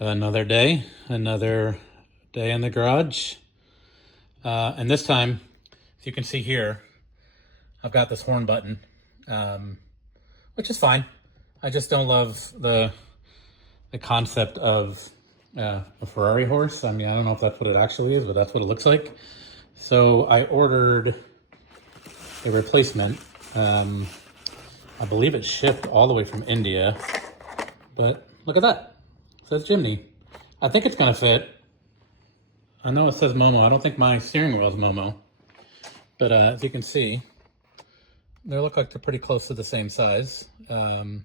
Another day, another day in the garage. And this time, as you can see here, I've got this horn button, which is fine. I just don't love the concept of a Ferrari horse. I mean, I don't know if that's what it actually is, but that's what it looks like. So I ordered a replacement. I believe it shipped all the way from India, but look at that. It says Jimny. I think it's gonna fit. I know it says Momo. I don't think my steering wheel is Momo, but as you can see, they look like they're pretty close to the same size. So I'm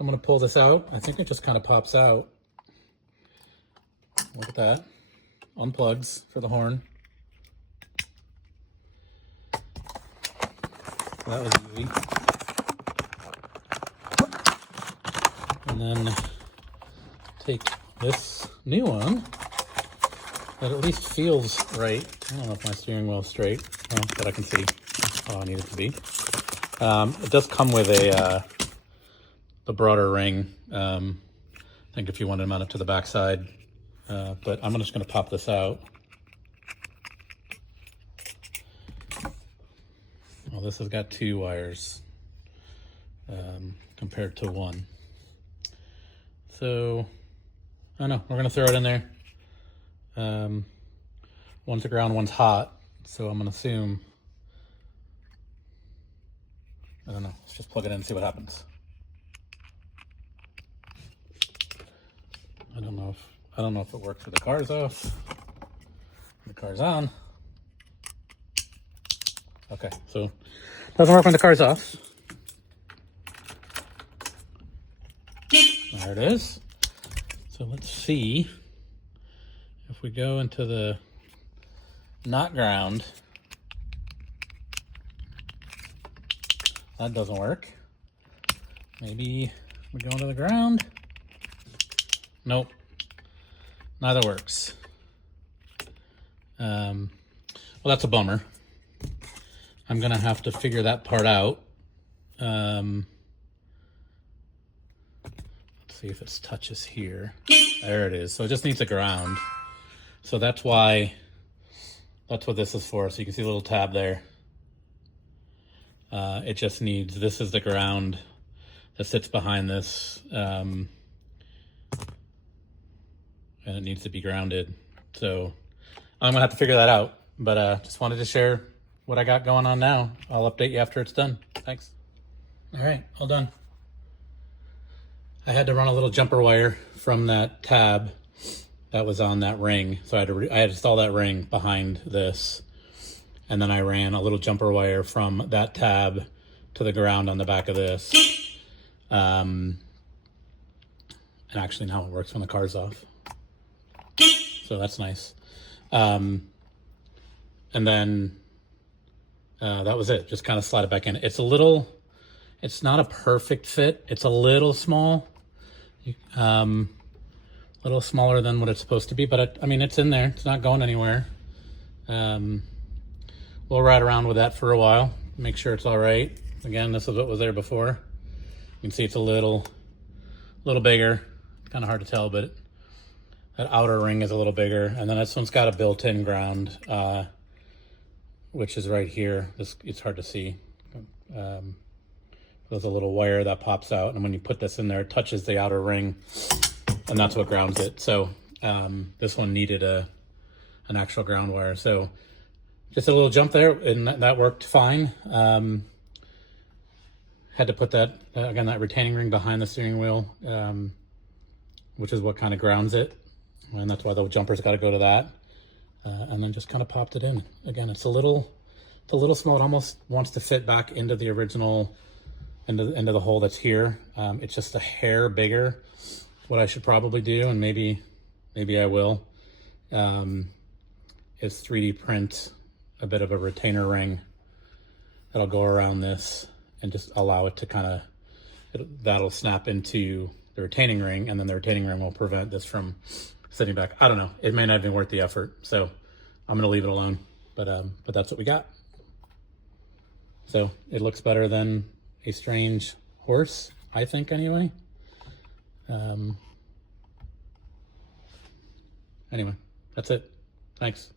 gonna pull this out. I think it just kind of pops out. Look at that. Unplugs for the horn. That was easy. And then take this new one that at least feels right. I don't know if my steering wheel is straight, but I can see how I need it to be. It does come with the broader ring. I think if you want to mount it to the back side, but I'm just going to pop this out. Well, this has got 2 wires compared to 1. So, I don't know, we're gonna throw it in there. One's the ground, one's hot. So I'm gonna assume, I don't know, let's just plug it in and see what happens. I don't know if it works with the car's off. The car's on. Okay, so doesn't work when the car's off. There it is. So let's see if we go into the not ground. That doesn't work. Maybe we go into the ground. Nope, neither works. Well, that's a bummer. I'm gonna have to figure that part out. Let's see if it touches here. There it is. So it just needs a ground. So that's what this is for. So you can see a little tab there. It just needs, this is the ground that sits behind this. And it needs to be grounded. So I'm gonna have to figure that out. But just wanted to share what I got going on now. I'll update you after it's done. Thanks. All right, all done. I had to run a little jumper wire from that tab that was on that ring. So I had to install that ring behind this. And then I ran a little jumper wire from that tab to the ground on the back of this. And actually now it works when the car's off. So that's nice. And then that was it. Just kind of slide it back in. It's not a perfect fit. It's a little small. A little smaller than what it's supposed to be, but I mean, it's in there. It's not going anywhere. We'll ride around with that for a while, make sure it's all right. Again, this is what was there before. You can see it's a little bigger. Kind of hard to tell, but that outer ring is a little bigger. And then this one's got a built-in ground, which is right here. It's hard to see. There's a little wire that pops out, and when you put this in there, it touches the outer ring, and that's what grounds it. So this one needed an actual ground wire. So just a little jump there, and that worked fine. Had to put that, again, that retaining ring behind the steering wheel, which is what kind of grounds it. And that's why the jumper's got to go to that. And then just kind of popped it in. Again, it's a little small. It almost wants to fit back into the original, into the hole that's here. It's just a hair bigger. What I should probably do, and maybe I will, is 3D print a bit of a retainer ring that'll go around this and just allow it to kind of, that'll snap into the retaining ring, and then the retaining ring will prevent this from sitting back. I don't know. It may not have been worth the effort, so I'm gonna leave it alone. But that's what we got. So it looks better than a strange horse, I think, anyway. Anyway, that's it. Thanks.